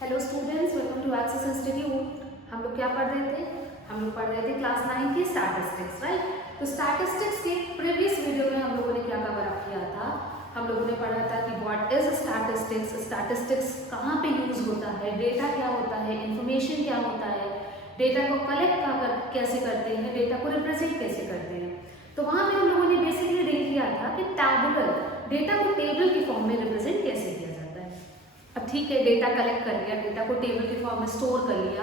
Hello students, welcome to Access Institute. हम लोग क्या पढ़ रहे थे? हम लोग पढ़ रहे थे क्लास 9 की स्टैटिस्टिक्स, राइट। तो स्टैटिस्टिक्स के प्रीवियस वीडियो में हम लोगों ने क्या कवर अप किया था? हम लोगों ने पढ़ा था कि व्हाट इज स्टैटिस्टिक्स, स्टैटिस्टिक्स कहाँ पे यूज होता है, डेटा क्या होता है, इंफॉर्मेशन क्या होता है, डेटा को कलेक्ट कैसे करते हैं, डेटा को रिप्रेजेंट कैसे करते हैं। तो वहाँ पे हम लोगों ने बेसिकली देख लिया था कि टैबुलर डेटा को टेबल की फॉर्म में रिप्रेजेंट कैसे किया जाता है। अब ठीक है, डेटा कलेक्ट कर लिया, डेटा को टेबल के फॉर्म में स्टोर कर लिया,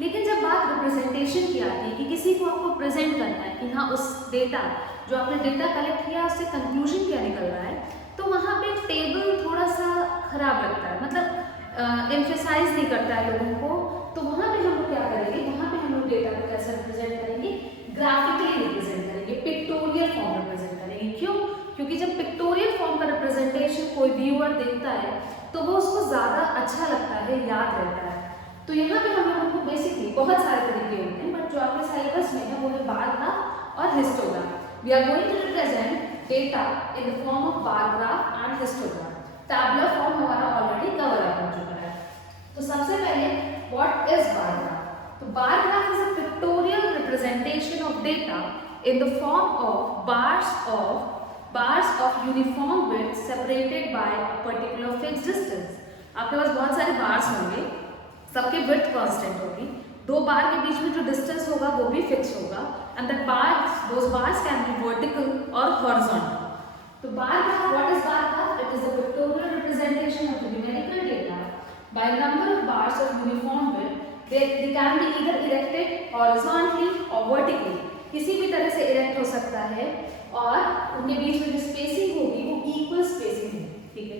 लेकिन जब बात रिप्रेजेंटेशन की आती है कि किसी को आपको प्रेजेंट करना है कि हाँ उस डेटा जो आपने डेटा कलेक्ट किया उससे कंक्लूजन क्या निकल रहा है, तो वहाँ पे टेबल थोड़ा सा खराब लगता है, मतलब एम्फेसाइज नहीं करता है लोगों को। तो वहाँ पे हम लोग क्या करेंगे, वहाँ पे हम लोग डेटा को कैसे रिप्रेजेंट करेंगे, ग्राफिकली रिप्रेजेंट करेंगे, पिक्टोरियल फॉर्म रिप्रेजेंट करेंगे। क्यों? क्योंकि जब पिक्टोरियल फॉर्म का रिप्रेजेंटेशन कोई व्यूअर देखता है तो वो उसको ज़्यादा अच्छा लगता है, याद रहता है। तो यहाँ पे हम लोगों को बेसिकली बहुत सारे तरीके होते हैं, बट जो आपके सिलेबस में है वो है बार ग्राफ और histograph. We are going to represent data in the form of bar graph and histograph. Tabular form हमारा ऑलरेडी कवर अप हो चुका है। तो सबसे पहले व्हाट इज बार ग्राफ? तो bar graph is a pictorial representation of data in the form of bars of uniform width separated by a particular fixed distance। आपके पास बहुत सारे बार्स होंगे, सबके width कांस्टेंट होगी, दो बार के बीच में जो डिस्टेंस होगा वो भी फिक्स होगा, and that those bars can be vertical or horizontal। तो bar graph, what is bar graph? It is the pictorial representation of the numerical data by number of bars of uniform width। they can be either erected horizontally or vertically, किसी भी तरह से erect हो सकता है, और उनके बीच में जो स्पेसिंग होगी वो इक्वल स्पेसिंग होगी। ठीक है,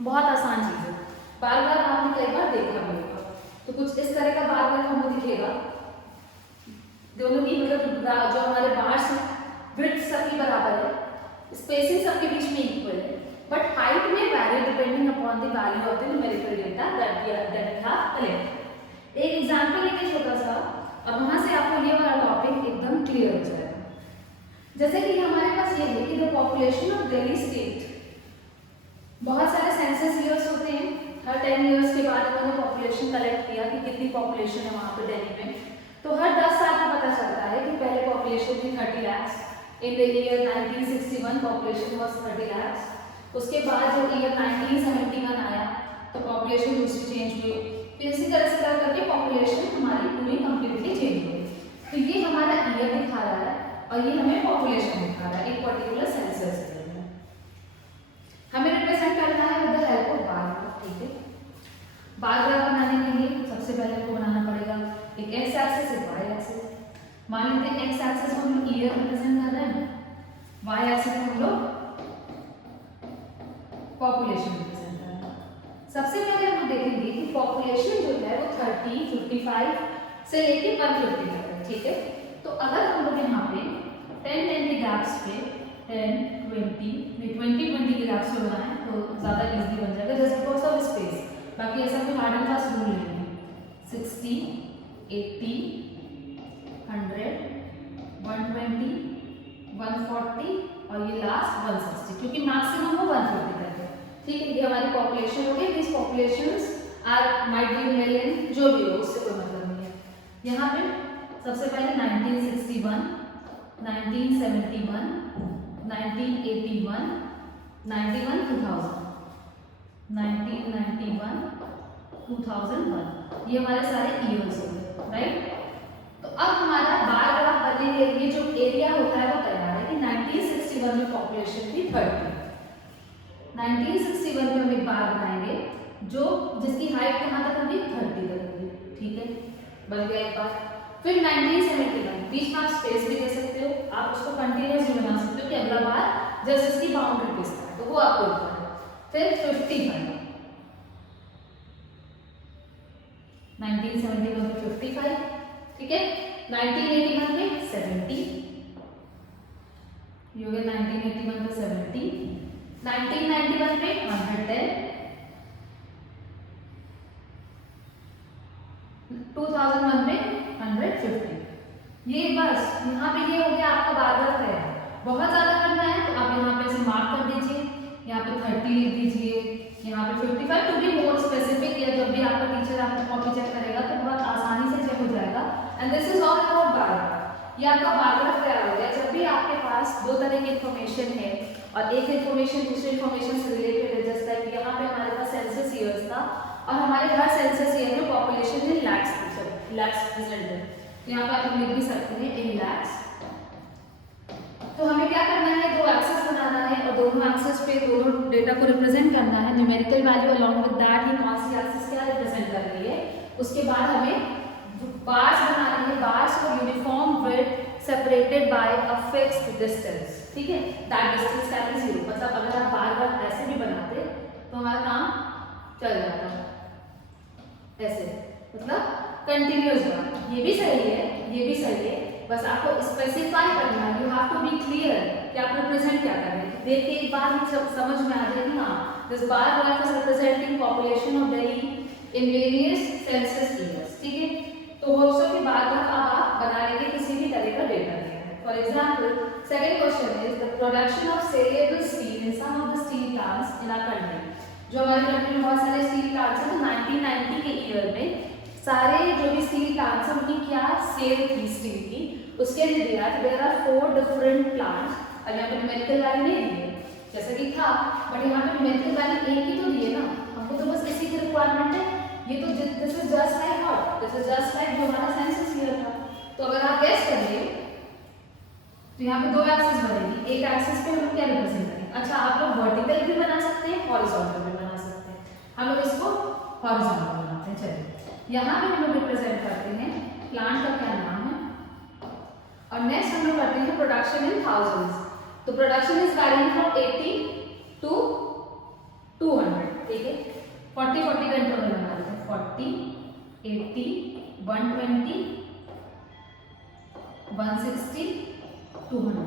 बहुत आसान चीज है। बार बार आपने कई बार देखा भी होगा। तो कुछ इस तरह का बार बार हमको दिखेगा, दोनों की मतलब जो हमारे बार्स हैं विड्थ सबकी बराबर है, स्पेसिंग सबके बीच में इक्वल है, बट हाइट में vary depending upon the value of the numerical data that we have collected. एक एग्जांपल लेके छोटा सा, अब वहां से आपको ये वाला टॉपिक एकदम क्लियर हो जाएगा। जैसे कि हमारे पास ये है कि the population of Delhi state, बहुत सारे सेंसस ईयर्स होते हैं, हर 10 ईयर्स के बाद उन्होंने पॉपुलेशन कलेक्ट किया कि कितनी पॉपुलेशन है वहाँ पे दिल्ली में। तो हर 10 साल में पता चलता है कि पहले पॉपुलेशन थी 30 lakh, in the year 1961 population was 30 lakh. उसके बाद जब ईयर 1971 आया तो पॉपुलेशन दूसरी चेंज हुई, तो इसी तरह से करके पॉपुलेशन हमारी पूरी कंप्लीटली चेंज हुई। तो ये हमारा ईयर दिखा रहा है और ये हमें पॉपुलेशन दिखा रहा है एक पर्टिकुलर सेंसस के लिए। हमें रिप्रेजेंट करना है with the help of bar graph. ठीक है, बार ग्राफ बनाने के लिए सबसे पहले हमको बनाना पड़ेगा एक एक्स एक्सिस, एक वाई एक्सिस। मान लीजिए एक्स एक्सिस को हम लोग ईयर रिप्रेजेंट कर रहे हैं, वाई एक्सिस को हम लोग पॉपुलेशन रिप्रेजेंट कर रहे हैं। सबसे पहले हम देखेंगे कि पॉपुलेशन जो है वो 30, 55 से लेके 150 तक है। ठीक है, तो अगर हम लोग यहाँ पे 10-10 के गैप्स पे 10, 20 के गैप्स पे बनाएं तो ज़्यादा इजी बन जाएगा, जस्ट बिकॉज ऑफ स्पेस। बाकी ऐसा कोई हार्ड एंड फास्ट रूल नहीं है। 60, 80, 100, 120, 140 और ये लास्ट 160, क्योंकि मैक्सिमम वो 150 तक है। ठीक है, ये हमारी पॉपुलेशन होगी। This populations are might be million, जो भी हो उससे कोई मतलब नहीं है। यहाँ पे सबसे पहले 1961, 1971, 1981, 91, 2000, 1991, 2001, ये हमारे सारे ईयर्स हो गए, राइट। तो अब हमारा बार ग्राफ बनने के लिए जो एरिया होता है वो तैयार है कि 1961 में पॉपुलेशन थी 30। 1961 में हम एक बार बनाएंगे जो जिसकी हाइट कहाँ तक होगी, 30 तक होगी। ठीक है, बन गया एक बार। फिर 1971, बीच में आप स्पेस भी दे सकते हो, आप उसको कंटिन्यूस भी बना सकते हो कि अगला बार जैसे इसकी बाउंड्री पे है तो वो आपको दिखा है। फिर 55, 1971 में 55, ठीक है, 1981 में 70, ये हो गया 1981 में 70, 1991 में 110, 2001 में 150। ये बस यहाँ पे ये हो गया आपका बार ग्राफ तैयार। बहुत ज्यादा करना है तो आप यहाँ पे ऐसे मार्क कर दीजिए, यहाँ पे 30 लिख दीजिए, यहाँ पे 55 टू बी मोर स्पेसिफिक, या जब भी आपका teacher and this is all about bar graph. ये आपका बार ग्राफ तैयार हो गया। जब भी आपके पास दो तरह की इन्फॉर्मेशन है और एक इन्फॉर्मेशन दूसरी इन्फॉर्मेशन से रिलेटेड है, जैसे लाइक यहाँ पे हमारे पास सेंसस ईयर्स था और हमारे हर सेंसस ईयर में पॉपुलेशन इन लैक्स प्रेजेंट है, यहाँ पे आप लिख भी सकते हैं इन लैक्स। तो हमें क्या करना है, दो एक्सेस बनाना है और दोनों एक्सेस पे दोनों डेटा को रिप्रेजेंट करना है। Numerical value along with that he कौन सी एक्सेस क्या रिप्रेजेंट कर रही है। उसके बाद हमें बार्स बनाने हैं, बार्स और uniform width separated bye a fixed distance, ठीक है। दैट डिस्टेंस कैन बी 0, मतलब अगर आप बार बार ऐसे भी बनाते तो हमारा काम चल जाता ऐसे, मतलब कंटिन्यूअस बार। ये भी सही है, ये भी सही है, बस आपको स्पेसिफाई करना है। You have to be clear कि आप रिप्रेजेंट क्या कर रहे हैं। देख के एक बार ही सब समझ में आ जाएगी, हाँ this bar graph is representing population of Delhi in various census years, ठीक है। तो होप सो कि बार ग्राफ आप बना लेंगे किसी भी तरह का डेटा दिया है। For example second question is the production of saleable steel in some of the steel plants in our country. जो हमारी कंट्री में बहुत सारे स्टील प्लांट्स हैं, तो 1990 के ईयर में सारे जो भी स्टील प्लांट्स हैं उनकी क्या सेल थी स्टील की, उसके लिए दिया कि देयर आर 4 डिफरेंट प्लांट्स। अब यहाँ पे न्यूमेरिकल वैल्यू नहीं दिए जैसा कि था, बट यहाँ पे न्यूमेरिकल वैल्यू एक ही तो दिए ना, हमको तो बस इसी की रिक्वायरमेंट है। ये तो this is just like what, this is just like जो हमारा सेंसस ईयर था। तो अगर आप गेस करिए तो यहाँ पे दो एक्सिस बनेगी, एक एक्सिस पे हम लोग क्या रिप्रेजेंट करेंगे। अच्छा, आप लोग वर्टिकल भी बना सकते हैं, हॉरिजॉन्टल भी बना सकते हैं, हम लोग इसको हॉरिजॉन्टल बनाते हैं। चलिए यहाँ पे हम लोग रिप्रेजेंट करते हैं प्लांट का क्या नाम है, और नेक्स्ट हम लोग करते हैं प्रोडक्शन इन थाउजेंड्स। तो production is varying from 80 to 200, ठीक है। 40 का इंटरवल बना देते हैं, 40, 80, 120, 160, 200।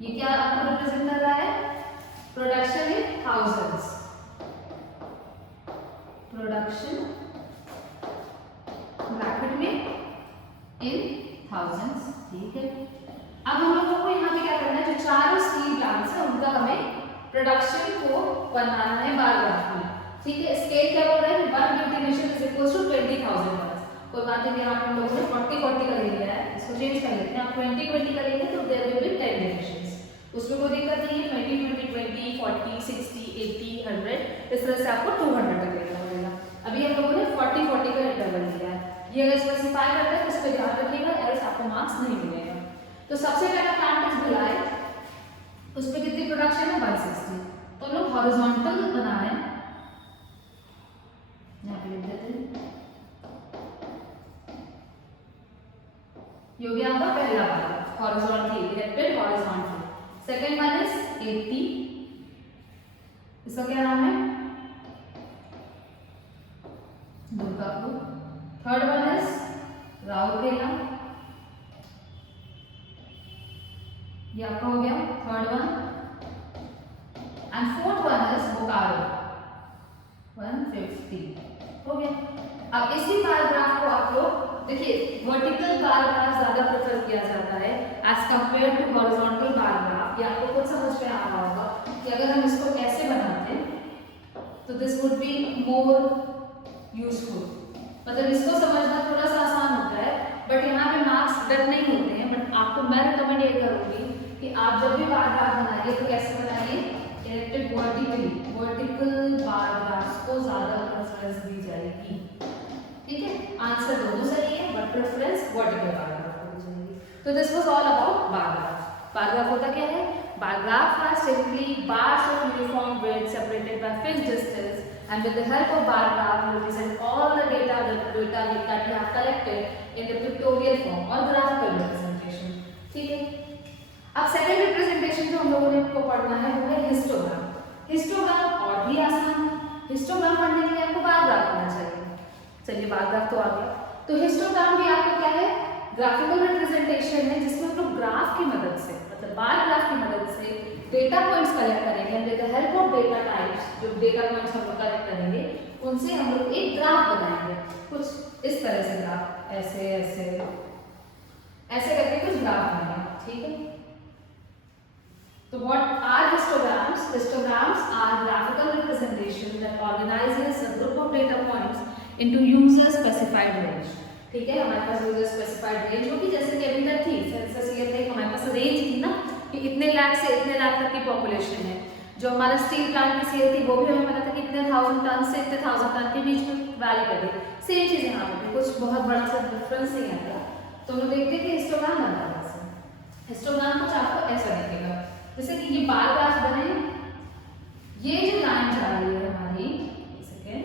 ये क्या आपको रिप्रेजेंट कर रहा है, production in thousands, production bracket में इन थाउजेंड्स, ठीक है। अब हम लोगों को यहाँ पे क्या करना है, जो चारों स्टील प्लांट्स हैं उनका हमें प्रोडक्शन को बनाना है बार ग्राफ में, ठीक है। स्केल क्या बोल रहा है, 1 इंटीग्रेशन इज इक्वल टू 20,000 बार। कोई बात नहीं, यहाँ पे हम लोगों ने 40 का ले लिया है, इसको चेंज कर लेते हैं। आप 20 करेंगे तो देयर विल बी 10 डिविजन्स, उसमें कोई दिक्कत नहीं है। 20, 40, 60, 80, 100 इस तरह से आपको 200 तक लेना पड़ेगा। अभी हम लोगों ने 40 का इंटरवल लिया है, ये अगर स्पेसिफाई करते हैं तो इस पर ध्यान रखिएगा, एल्स आपको मार्क्स नहीं मिलेगा। तो सबसे पहला प्लांट इज भिलाई, उस पर कितनी प्रोडक्शन है, 160। तो हम लोग हॉरिजॉन्टल बना रहे हैं, यहाँ पे लिख देते हैं। ये हो गया आपका पहला वाला horizontally erected horizontally. Second one is 80, इसका क्या नाम है, Durgapur. Third one is Rourkela, ये आपका हो गया third one. And fourth one is Bokaro, 150 हो गया। अब इसी बार ग्राफ को आप लोग देखिए, वर्टिकल बार ग्राफ ज्यादा प्रेफर किया जाता है as compare to horizontal bar graph. ये आपको कुछ समझ में आ रहा होगा कि अगर हम इसको ऐसे बनाते हैं तो this would be more useful, मतलब इसको समझना थोड़ा सा आसान होता है, बट यहाँ पे मार्क्स डर नहीं होते हैं। बट आपको मैं रिकमेंड ये करूँगी कि आप जब भी बार ग्राफ बनाइए तो कैसे बनाइए, erected vertically, vertical bar graph को ज्यादा प्रेफरेंस दी जाएगी, ठीक है। आंसर दोनों सही है, but preference vertical bar graph को दी जाएगी। तो this was all about bar graph. Bar graph होता क्या है, bar graph are simply bars of uniform width separated by fixed distance, and with the help of bar graph you represent all the data that you have collected in the pictorial form or graphical representation, ठीक है। अब second representation जो हम लोगों ने को पढ़ना है वो है हिस्टोग्राम। हिस्टोग्राम और भी आसान, हिस्टोग्राम पढ़ने के लिए आपको बार ग्राफ पढ़ना चाहिए। चलिए बार ग्राफ तो आ गया, तो हिस्टोग्राम भी आपको क्या है, ग्राफिकल रिप्रेजेंटेशन है जिसमें हम लोग ग्राफ की मदद से, मतलब बार ग्राफ की मदद से डेटा पॉइंट्स कलेक्ट करेंगे। With the help of data types, जो डेटा पॉइंट्स हम लोग कलेक्ट करेंगे उनसे हम लोग एक ग्राफ बनाएंगे, कुछ इस तरह से ग्राफ, ऐसे ऐसे ऐसे करके कुछ ग्राफ बनाएंगे, ठीक है। तो what are histograms? Histograms are graphical representation that organizes a group of data points into user specified range. ठीक है, हमारे पास यूजर स्पेसिफाइड रेंज होगी, जैसे कि अभी तक थी सेंसस ईयर में हमारे पास रेंज थी ना कि इतने लाख से इतने लाख तक की पॉपुलेशन है। जो हमारा स्टील प्लांट की सेल थी वो भी हमें पता था कि इतने 1000 टन से इतने 1000 टन के बीच में वैरी कर रही। सेम चीज यहाँ पे कुछ बहुत बड़ा सा डिफरेंस नहीं आता। तो हम लोग देखते हैं कि हिस्टोग्राम बनता है कैसे। हिस्टोग्राम कुछ आपको ऐसा दिखेगा, जैसे कि ये बार ग्राफ बने, ये जो लाइन जा रही है हमारी, सेकेंड,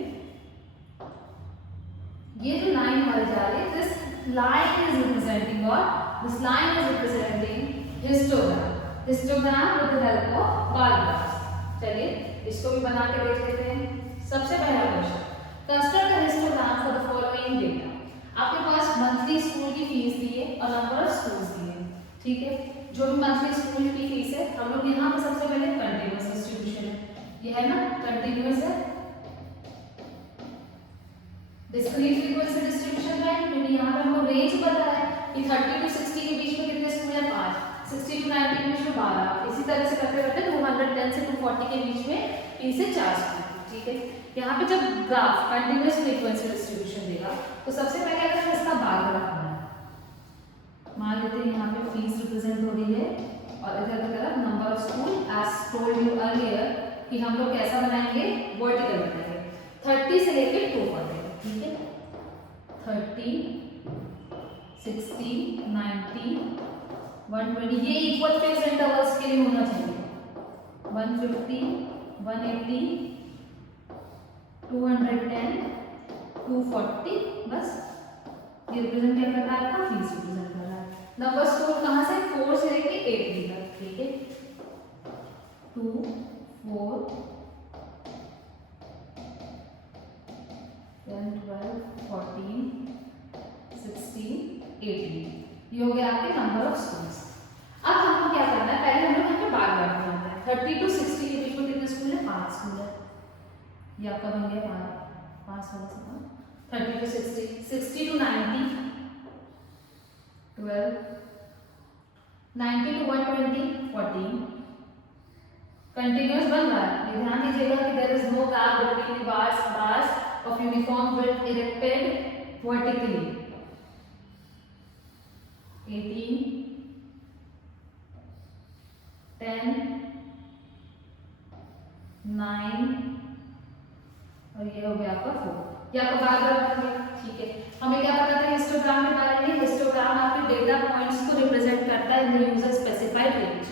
ये जो लाइन हमारी जा रही है, this line is representing what, this line is representing histogram, histogram with the help of bar graph. चलिए इसको भी बना के देख लेते हैं। सबसे पहला question, construct the histogram for the following data. आपके पास मंथली स्कूल की फीस दी है और नंबर ऑफ स्कूल्स दिए हैं, ठीक है। जो भी मंथली स्कूल की फीस है, हम लोग यहाँ पर सबसे पहले कंटिन्यूअस डिस्ट्रीब्यूशन है, ये है ना कंटिन्यूअस है, डिस्क्रीट फ्रीक्वेंसी डिस्ट्रीब्यूशन है, क्योंकि यहाँ पे हमको रेंज पता है कि 30 to 60 के बीच में कितने स्कूल है, 5, 60 to 90 के बीच में 12, इसी तरह से करते करते 210 से 240 के बीच में 3 से 4 स्कूल, ठीक है। यहाँ पे जब ग्राफ कंटिन्यूअस फ्रीक्वेंसी डिस्ट्रीब्यूशन देगा तो सबसे पहले अगर इसका बार ग्राफ बनाए, मान लेते हैं यहाँ पे फीस रिप्रेजेंट हो रही है और इधर की तरफ number of school, as told you earlier कि हम लोग कैसा बनाएंगे, वर्टिकल बनाएंगे, 30 से लेके 240, ठीक है। 30, 60, 90, 120, ये इक्वल फेज इंटरवल्स के लिए होना चाहिए। 150, 180, 210, 240, बस ये रिप्रेजेंट क्या कर रहा है, आपका फीस रिप्रेजेंट कर रहा है। नंबर स्कूल कहाँ से, 4 से लेके 8 तक, ठीक है। 2, 4, 10, 12, 14, 16, 18, ये हो गया आपके नंबर ऑफ स्कूल्स। अब हमको क्या करना है, पहले हम लोग यहाँ पे बार ग्राफ बनाना है। 30 to 60 के बीच में कितने स्कूल है, 5 स्कूल है, ये आपका बन गया 5 होगा सब। 30 to 60, 60 to 90, 12, 90 to 120, 14, कंटिन्यूअस बन रहा है। ये ध्यान दीजिएगा कि there is no gap between the bars of uniform width erected vertically. 18, 10, 9 और ये हो गया आपका 4, ये आपका बार ग्राफ बन गया, ठीक है। हमें क्या पता था हिस्टोग्राम के बारे में, हिस्टोग्राम आपके डेटा पॉइंट्स को रिप्रेजेंट करता है in the user specified range.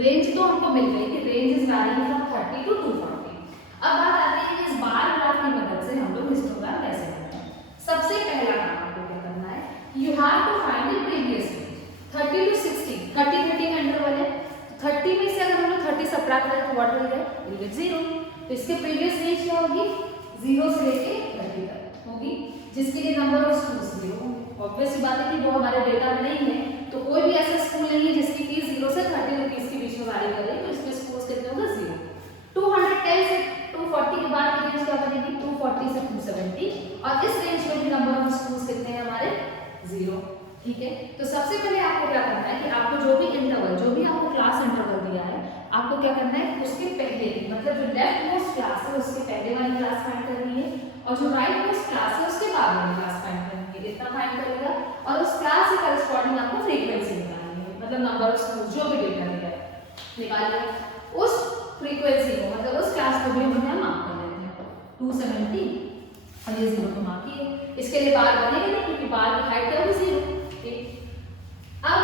Range तो हमको मिल गई कि range is varying from 30 to 240। अब बात आती है कि इस बार ग्राफ की मदद से हम लोग हिस्टोग्राम कैसे करते हैं। सबसे पहला काम आपको क्या करना है, you have to find the previous range. 30 to 60, 30 का इंटरवल है, 30 में से अगर हम लोग 30 सबट्रैक्ट करें तो what will get, will get 0। तो इसके प्रीवियस रेंज क्या होगी, 0 से लेके 30 तक होगी, जिसके लिए नंबर ऑफ स्कूल्स 0 होंगे। ऑब्वियस सी बात है कि वो हमारे डेटा में नहीं है, तो कोई भी ऐसा स्कूल नहीं है जिसकी फीस 0 से 30 रुपीस के बीच में वैरी करे, तो इसमें स्कूल्स कितने होंगे, 0। 210 से 240 के बाद की रेंज क्या बनेगी, 240 से 270, और इस रेंज में भी नंबर ऑफ स्कूल्स कितने हैं हमारे, 0, ठीक है। तो सबसे पहले आपको क्या करना है कि आपको जो भी इंटरवल, जो भी आपको क्लास इंटरवल दिया है, आपको क्या करना है, उसके पहले मतलब जो लेफ्ट मोस्ट क्लास है उसके पहले वाली क्लास फाइंड करनी है, और जो राइट मोस्ट क्लास है उसके बाद वाली क्लास फाइंड करनी है, इतना फाइंड करेगा। और उस क्लास से करस्पॉन्डिंग आपको फ्रीक्वेंसी निकालनी है, मतलब नंबर ऑफ स्कूल्स जो भी डेटा दिया है निकालिए, उस फ्रीक्वेंसी को मतलब उस क्लास को भी हम यहाँ मार्क कर लेते हैं 270 और ये 0 को मार्क किए। इसके लिए बार बनेगा नहीं क्योंकि बार की हाइट क्या होगी, 0, ठीक। अब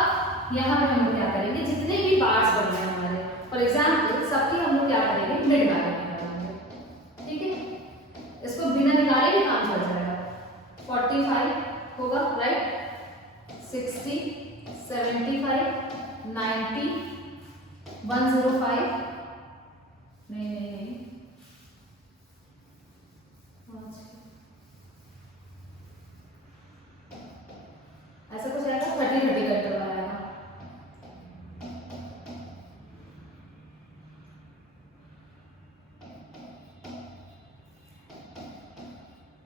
यहाँ पे हम लोग क्या करेंगे, जितने भी बार्स बन रहे हैं हमारे, फॉर एग्जाम्पल सबकी हम लोग क्या करेंगे, मिड वैल्यू निकालेंगे, ठीक है। इसको बिना निकाले भी काम चल जाएगा। 45 होगा, राइट, 60, 75, 90, 105, नहीं, ऐसा कुछ आएगा, 30 का इंटरवल आएगा।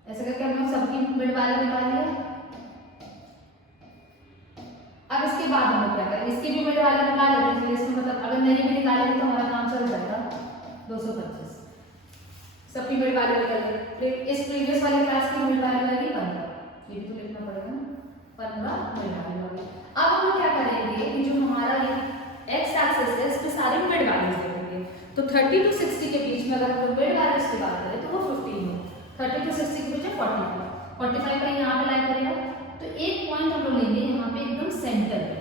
ऐसे करके हम लोग सबकी मिड वैल्यू निकाल लिया। अब इसके बाद हम लोग क्या करेंगे, इसकी भी मिड वैल्यू निकाल लेते हैं, इसमें मतलब अगर नहीं भी निकालेंगे तो हमारा काम चल जाएगा। 225 सबकी मिड वैल्यू निकल गई। इस प्रीवियस वाले क्लास की मिड वैल्यू लगी 15, ये भी तो लिखना पड़ेगा ना, 15 मिड वैल्यू आ गई। अब हम लोग क्या करेंगे कि जो हमारा ये एक्स एक्सिस है इस पे सारे मिड वैल्यूज दे देंगे। तो 30 टू 60 के बीच में अगर हम लोग मिड वैल्यूज की बात करें तो वो 15 है, 30 टू 60 के बीच में 45 का यहाँ पे लाइन करेगा। तो एक पॉइंट हम लोग लेंगे यहाँ पे एकदम सेंटर पे,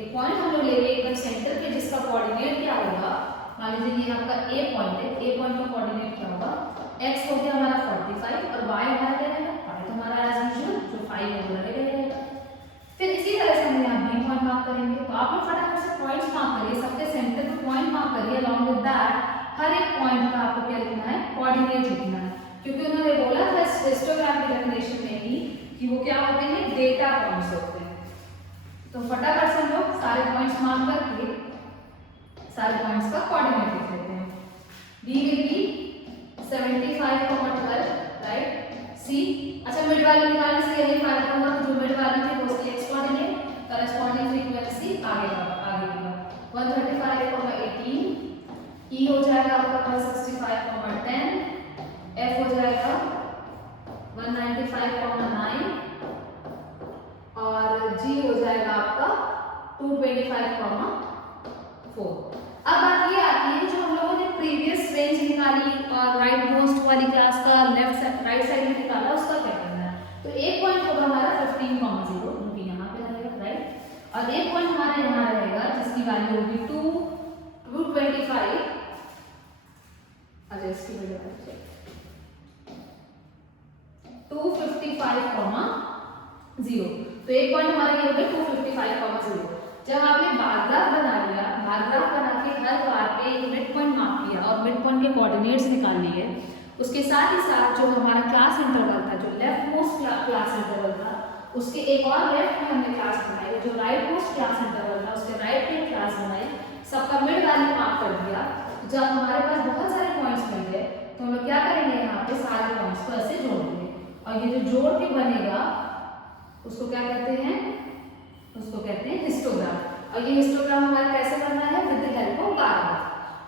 एक पॉइंट हम लोग लेंगे एकदम सेंटर पे जिसका कोऑर्डिनेट क्या होगा, मान लीजिए ये आपका ए पॉइंट है, ए पॉइंट का कोऑर्डिनेट क्या होगा, x हो गया हमारा 45 और y हमारा क्या रहेगा, y तो हमारा एज यूजुअल जो 5 है वो रहेगा। फिर इसी तरह से हम यहाँ बी पॉइंट मार्क करेंगे। तो आप लोग फटाफट से पॉइंट्स मार्क करिए, सबके सेंटर पे पॉइंट मार्क करिए, अलॉन्ग विद दैट हर एक पॉइंट का आपको क्या लिखना है, कोऑर्डिनेट लिखना है, क्योंकि उन्होंने बोला था हिस्टोग्राम की डेफिनेशन में ही कि वो क्या होते हैं, डेटा पॉइंट्स होते हैं। तो फटाफट से हम लोग सारे पॉइंट्स मार्क करके सारे पॉइंट्स का कोऑर्डिनेट लिख लेते हैं। B will be 75,12, right. C, अच्छा मिड वैल्यू निकालने से यही फायदा होगा कि जो मिड वैल्यू थी वो उसकी एक्स कोऑर्डिनेट करेस्पॉन्डिंग फ्रीक्वेंसी आगे का 135,18, ई हो जाएगा आपका 165,10, एफ हो जाएगा 195,9 और जी हो जाएगा आपका 225,4। अब बात ये आती है जो हम लोगों ने प्रीवियस रेंज निकाली और राइट मोस्ट वाली क्लास का लेफ्ट राइट साइड में निकाला, उसका क्या करना है। तो एक पॉइंट होगा हमारा 15,0 क्योंकि यहाँ पे रहेगा, राइट, और एक पॉइंट हमारा यहाँ रहेगा जिसकी वैल्यू होगी 225, अच्छा इसकी वैल्यू 255,0। तो एक पॉइंट हमारा ये हो गया 255,0। जब आपने बार ग्राफ बना लिया, बार ग्राफ बना के हर बार पे एक मिड पॉइंट मार्क किया और मिड पॉइंट के कोऑर्डिनेट्स निकाल लिए, उसके साथ ही साथ जो हमारा क्लास इंटरवल था, जो लेफ्ट मोस्ट क्लास इंटरवल था, उसके एक और लेफ्ट में हमने क्लास बनाई, जो राइट मोस्ट क्लास इंटरवल था उसके राइट में क्लास बनाई, सबका मिड वैल्यू मार्क कर दिया। जब हमारे पास बहुत सारे पॉइंट्स मिल गए तो हम लोग क्या करेंगे, यहाँ पे सारे पॉइंट्स को ऐसे जोड़ देंगे और ये जो जोड़ के बनेगा उसको क्या कहते हैं, उसको कहते हैं हिस्टोग्राम। और ये हिस्टोग्राम हमारा कैसे बनना है, with the help of bar graph.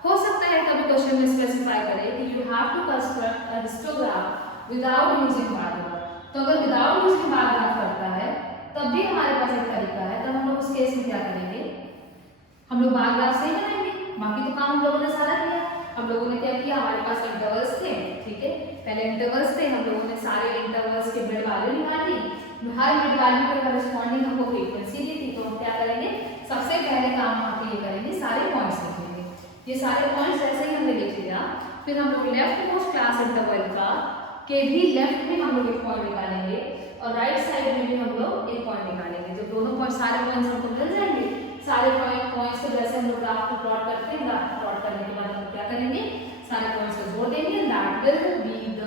हो सकता है कभी क्वेश्चन में स्पेसिफाई करे कि you have to construct a histogram without using bar graph. तो अगर विदाउट यूजिंग बार ग्राफ करता है तब भी हमारे पास एक तरीका है, तब हम लोग उस केस में क्या करेंगे, हम लोग बार ग्राफ से ही बनाएंगे। बाकी तो काम हम लोगों ने सारा किया। हम लोगों ने क्या किया, हमारे पास इंटरवल्स थे, ठीक है, पहले इंटरवल्स थे, हम लोगों ने सारे इंटरवल्स के मिड वैल्यू निकाली, हर मिड वैल्यू के करेस्पॉन्डिंग हमको फ्रीक्वेंसी दी थी। तो हम क्या करेंगे, सबसे पहले काम हम ये करेंगे, सारे पॉइंट्स लिखेंगे। ये सारे पॉइंट्स ऐसे ही हमने लिख लिया। फिर हम लोग लेफ्ट मोस्ट क्लास इंटरवल का के भी लेफ्ट में हम लोग एक पॉइंट निकालेंगे और राइट साइड में भी हम लोग एक पॉइंट निकालेंगे। जब दोनों पॉइंट सारे पॉइंट्स हमको मिल जाएंगे, सारे पॉइंट्स को जैसे हम लोग ग्राफ को प्लॉट करते हैं, ग्राफ को प्लॉट करने के बाद हम क्या करेंगे, सारे पॉइंट्स को जोड़ देंगे। That will be the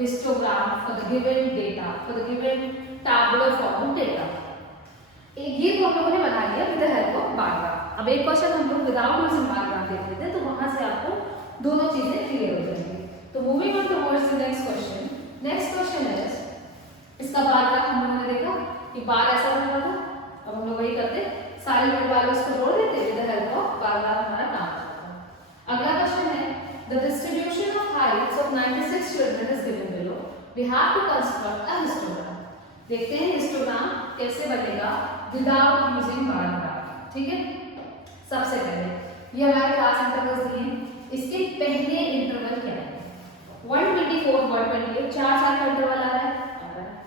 histogram for the given data, for the given tabular form of data. ये तो हम लोगों ने बना लिया with the help of bar graph. अब एक क्वेश्चन हम लोग विदाउट यूजिंग बार ग्राफ देख लेते हैं, तो वहां से आपको दोनों चीजें क्लियर हो जाएंगी। तो moving on towards the next question. Next question is, इसका बार ग्राफ हम लोगों ने देखा कि बार ऐसा बना था। अब हम लोग वही करते, सारे मिड वैल्यूज को जोड़ देते with the help of bar graph, हमारा काम करता। अगला क्वेश्चन है, the distribution of heights of 96 children is given below, we have to construct a histogram. देखते हैं हिस्टोग्राम कैसे बनेगा विदाउट यूजिंग बार ग्राफ, ठीक है। सबसे पहले ये हमारे क्लास इंटरवल्स दिए हैं, इसके पहले इंटरवल क्या है, 124 128, चार का इंटरवल आ रहा है,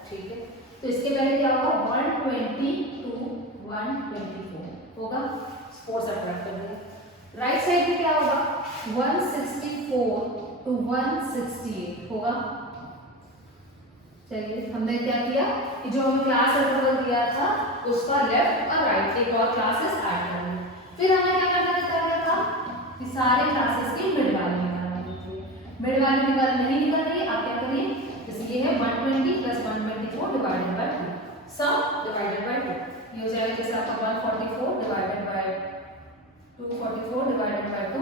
ठीक है। तो इसके पहले क्या होगा, 120 to 124 होगा, 4 सब्ट्रैक्ट कर देंगे। राइट साइड में क्या होगा, 164 to 168 होगा। चलिए, हमने क्या किया कि जो हमें क्लास इंटरवल दिया था उसका लेफ्ट और राइट एक और क्लासेस ऐड कर दी। फिर हमें क्या करना था कि सारे क्लासेस की मिड वैल्यू निकालनी थी। मिड वैल्यू नहीं निकल रही, आप क्या करिए, जैसे ये है 120 + 124 डिवाइडेड बाय 2, सब डिवाइडेड बाय 2, ये हो जाएगा जैसे आपका 144 divided by 244 divided by 2,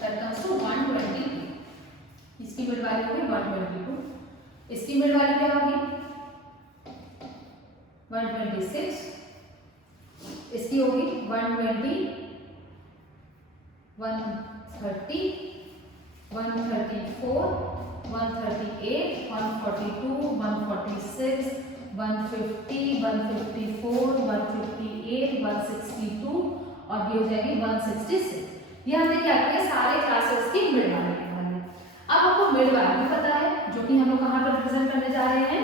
that comes to 122। इसकी मिड वैल्यू है 122, इसकी मिड वैल्यू क्या होगी 126, इसकी होगी 120, 130, 134, 138, 142, 146, 150, 154, 158, 162 और ये हो जाएगी 166। ये हमने क्या किया, सारे क्लासेस की मिड वैल्यू निकाली। अब आपको मिड वैल्यू पता है, जो कि हम लोग कहाँ पर रिप्रेजेंट करने जा रहे हैं,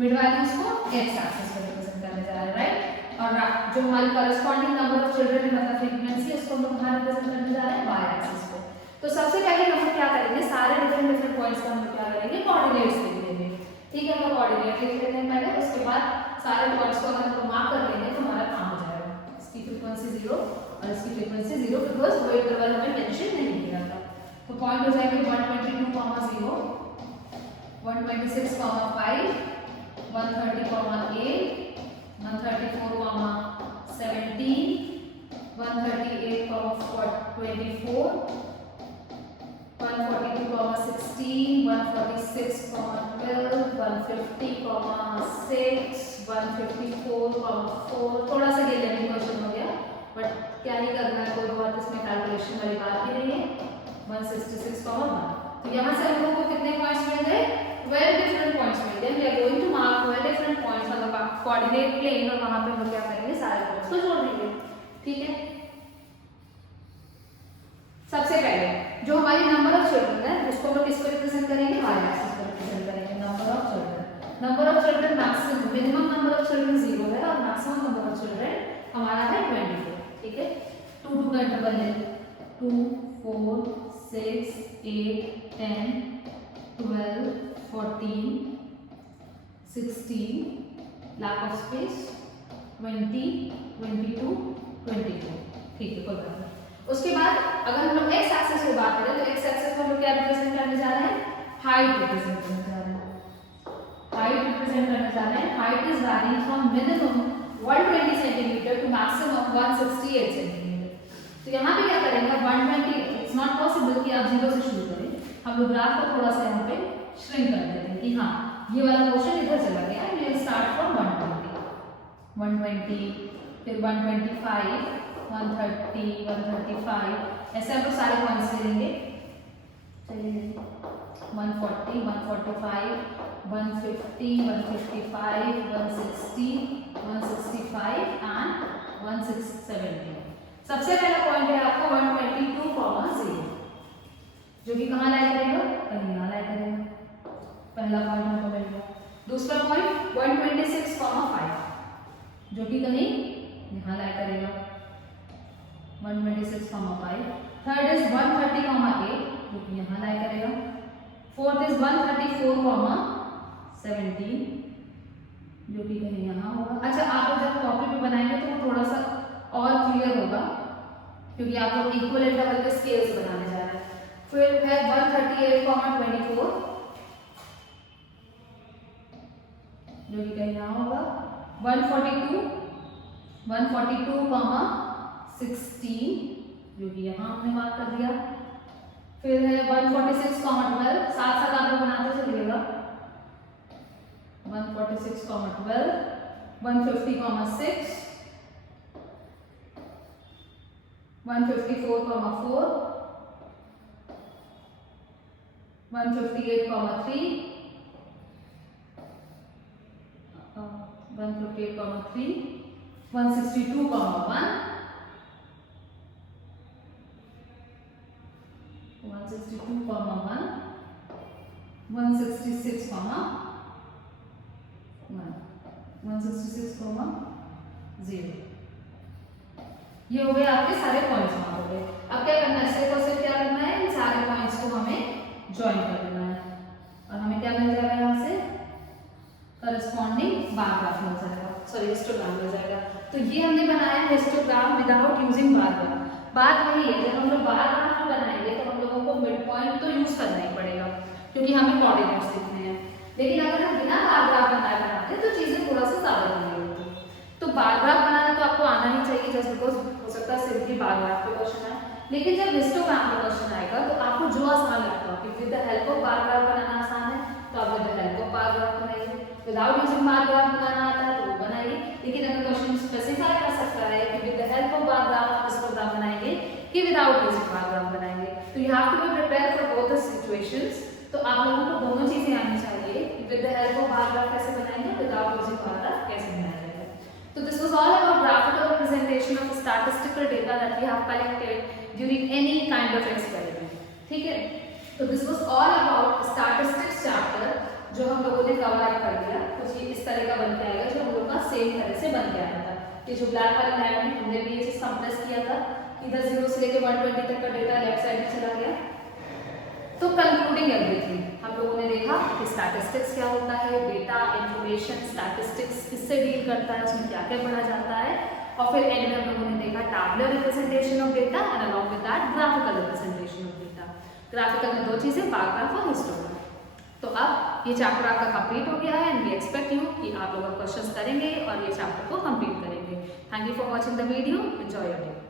मिड वैल्यूज को एक्स एक्सिस पर रिप्रेजेंट करने जा रहे हैं, राइट। और जो हमारी करस्पॉन्डिंग नंबर ऑफ चिल्ड्रन है, मतलब फ्रीक्वेंसी, उसको हम लोग कहाँ रिप्रेजेंट करने जा रहे हैं, वाई एक्सिस पे। तो सबसे पहले हम लोग क्या करेंगे, सारे डिफरेंट पॉइंट्स का हम लोग क्या करेंगे, कोऑर्डिनेट्स लिख देंगे। ठीक है, हम लोग कोऑर्डिनेट लिख लेते हैं पहले, उसके बाद सारे पॉइंट्स को अगर हम मार्क कर लेंगे तो हमारा काम हो जाएगा। इसकी फ्रीक्वेंसी 0 और इसकी फ्रीक्वेंसी 0, बिकॉज वो इंटरवल हमें मेंशन नहीं किया था। तो पॉइंट हो जाएंगे 122,0, 126,5, 130,8, 134,17, 138,24, 142,16, 146,12, 150,6, 154,4। थोड़ा सा ये लेवल क्वेश्चन हो गया, बट क्या ही करना है, कोई बात इसमें कैलकुलेशन वाली बात ही नहीं है। 166,1। तो यहाँ से हम लोग को कितने पॉइंट्स मिल गए, 12 डिफरेंट पॉइंट्स मिल गए। We are going to mark 12 different points on the coordinate plane, और वहां पे हम लोग क्या करेंगे, सारे पॉइंट्स को जोड़ देंगे। ठीक है, सबसे पहले जो हमारी नंबर ऑफ चिल्ड्रन है उसको हम लोग किसको रिप्रेजेंट करेंगे, वाई एक्सिस पर रिप्रेजेंट करेंगे। Number of children, number of children maximum, minimum number of children 0 है और मैक्सिमम नंबर ऑफ चिल्ड्रन हमारा है 24। ठीक है, 2 2 का इंटरवल है, 2 4 6 8 10 12 14 16, लैक ऑफ स्पेस 20 22 24। ठीक है, कोई बात नहीं। उसके बाद अगर हम लोग एक्स एक्सिस की बात करें तो एक्स एक्सिस पर हम लोग क्या रिप्रेजेंट करने जा रहे हैं, हाइट रिप्रेजेंट करने जा रहे हैं। हाइट रिप्रेजेंट करने जा रहे हैं। Height is varying from minimum 120 centimetre to maximum 168 centimetre. तो यहाँ पे क्या करेंगे, 120, इट्स नॉट पॉसिबल कि आप 0 से शुरू करें, हम लोग ग्राफ को थोड़ा सा यहाँ पे श्रिंक कर देते हैं कि हाँ ये वाला पोर्शन इधर चला गया। वी विल स्टार्ट फ्रॉम 120, फिर 125, 130, 135, ऐसे हम लोग सारे पॉइंट्स ले लेंगे। चलिए 140, 145, 150, 155, 160, 165 एंड 170। सबसे पहला पॉइंट है आपका 122,0, जो कि कहाँ लाई करेगा, कहीं यहाँ लाई करेगा। पहला पॉइंट हमको मिल गया। दूसरा पॉइंट 126,5, जो कि कहीं यहाँ लाई करेगा, 126,5। थर्ड इज 130,8, जो कि यहाँ लाई करेगा। फोर्थ इज 134,17, जो कि कहीं यहाँ होगा। अच्छा, आप लोग जब कॉपी पे बनाएंगे तो वो थोड़ा सा और क्लियर होगा, क्योंकि आप लोग इक्वल इंटरवल के स्केल्स बनाने जा रहे हैं। फिर है 138,24, जो कि कहीं यहाँ होगा। 142,16, जो कि यहाँ हमने मार्क कर दिया। फिर है 146,12, साथ साथ आप लोग बनाते चलिएगा। 146,12, 150,6, 154,4, 158,3, 158,3, 162,1, 162,1, 166,1, 166,0। ये हो गए आपके सारे पॉइंट्स वहां हो गए। अब क्या करना है, सिर्फ और सिर्फ क्या करना है, इन सारे पॉइंट्स को हमें ज्वाइन कर देना है और हमें क्या मिल जाएगा, यहाँ से करस्पॉन्डिंग बार ग्राफ मिल जाएगा, सॉरी हिस्टोग्राम मिल जाएगा। तो ये हमने बनाया है histogram without using bar graph. बात वही है, जब हम लोग बार ग्राफ बनाएंगे तो हम लोगों को मिड पॉइंट तो यूज करना ही पड़ेगा, क्योंकि हमें कोऑर्डिनेट्स लिखने हैं। लेकिन अगर हम बिना बार ग्राफ बनाते तो चीजें थोड़ा सा ज्यादा बनी होती। तो बार ग्राफ बनाना तो आपको आना ही चाहिए, जस्ट बिकॉज हो सकता है सिर्फ ही बार ग्राफ पे क्वेश्चन आए। लेकिन जब हिस्टोग्राम पे क्वेश्चन आएगा तो आपको जो आसान लगता हो, with the help of bar graph बनाना आसान है तो आप with the help of bar graph बनाइए। विदाउट यूजिंग बार ग्राफ बनाना आता है तो वो बनाइए। लेकिन अगर क्वेश्चन स्पेसिफाई कर सकता है कि with the help of bar graph आप हिस्टोग्राम बनाएंगे कि विदाउट यूजिंग बार ग्राफ बनाएंगे, तो you have to be prepare for both the situations. तो तो आप लोगों को दोनों चीजें आनी चाहिए, with the help of bar graph कैसे बनाएंगे, विदाउट यूजिंग बार ग्राफ कैसे बनाया जाएगा। तो this was all about graphical representation of statistical data that we have collected during any kind of experiment. ठीक है, तो this was all about statistics chapter जो हम लोगों ने कवर अप कर दिया। कुछ इस तरह का बन के आएगा जो हम लोग का सेम तरह से बन के आया था। ये जो ब्लैक वाली लाइन है हमने भी ये चीज कंप्रेस किया था, इधर 0 से लेकर 120 तक का डेटा लेफ्ट साइड में चला गया। तो कंक्लूडिंग एवरीथिंग हम लोगों ने देखा कि स्टैटिस्टिक्स क्या होता है, डेटा इंफॉर्मेशन स्टैटिस्टिक्स किससे डील करता है, उसमें क्या क्या पढ़ा जाता है, और फिर एंड में हम लोगों ने देखा tabular representation of data and along with that graphical representation of data. Graphical में दो चीजें, बार ग्राफ और हिस्टोग्राम। तो अब ये चैप्टर आपका कंप्लीट हो गया है एंड वी एक्सपेक्ट यू कि आप लोग क्वेश्चंस करेंगे और ये चैप्टर को कंप्लीट करेंगे। Thank you for watching the video, enjoy your day.